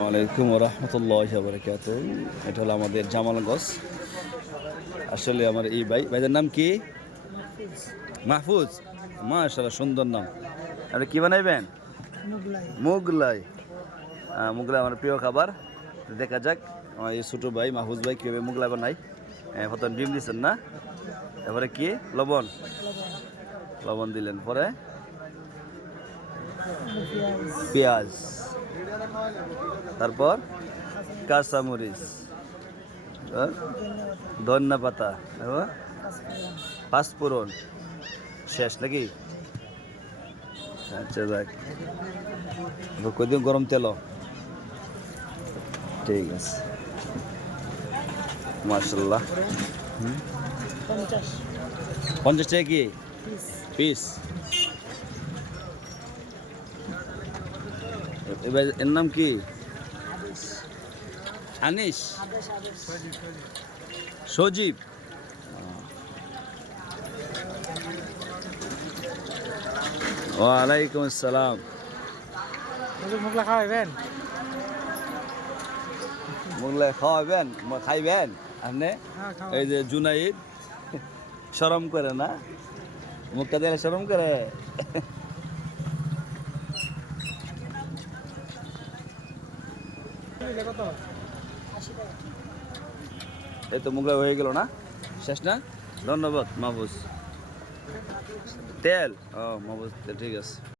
ওয়ালাইকুম রহমতুল্লাহ বরকাত। এটা হলো আমাদের জামালগঞ্জ। আসলে আমার এই ভাইদের নাম কি? মাহফুজ। মাশাআল্লাহ, সুন্দর নাম। আপনি কি বানাইবেন? মুগলাই। মুগলাই আমার প্রিয় খাবার। দেখা যাক আমার এই ছোটো ভাই মাহফুজ ভাই কীভাবে মুগলাই বানাই। প্রথম ডিম দিচ্ছেন না, এবারে কি লবণ লবণ দিলেন, পরে পেঁয়াজ, তারপর কাঁচামরিচ, ধনিয়া পাতা, পাঁচফোড়ন, শেষ নাকি? আচ্ছা যাক, কদিন গরম তেল, ঠিক আছে। মাশাল্লাহ। 50 টাকা কি পিস? এবার এর নাম কি? আনিস, সজীব। ওয়ালাইকুম আসসালাম। মুগলা খাওয়াইবেন? মুগলাই খাওয়াবেন, খাইবেন আপনি? এই যে জুনাইদ শরম করে না, মুখটা দিলে শরম করে। এই তো মুগলাই হয়ে গেল না, শেষ না? ধন্যবাদ মাহফুজ। তেল, ও মাহফুজ তেল, ঠিক আছে।